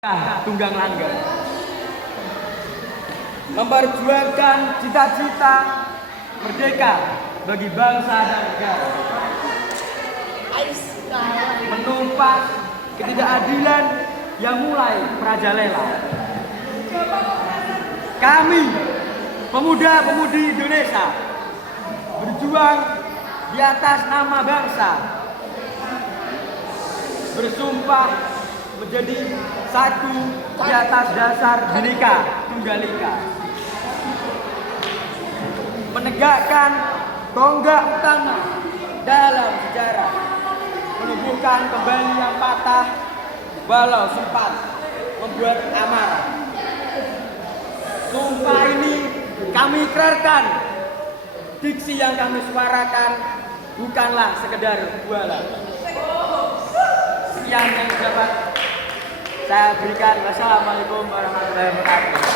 Tunggang Langgar memperjuangkan cita-cita merdeka bagi bangsa dan negara, menumpas ketidakadilan yang mulai merajalela. Kami, pemuda-pemudi Indonesia, berjuang di atas nama bangsa, bersumpah menjadi satu di atas dasar Bhinneka Tunggal Ika, menegakkan tonggak utama dalam sejarah, menumbuhkan kembali yang patah walau sempat membuat amarah. Sumpah ini kami ikrarkan, diksi yang kami suarakan bukanlah sekedar bualan. Sekian yang dapat saya berikan. Wassalamualaikum warahmatullahi wabarakatuh.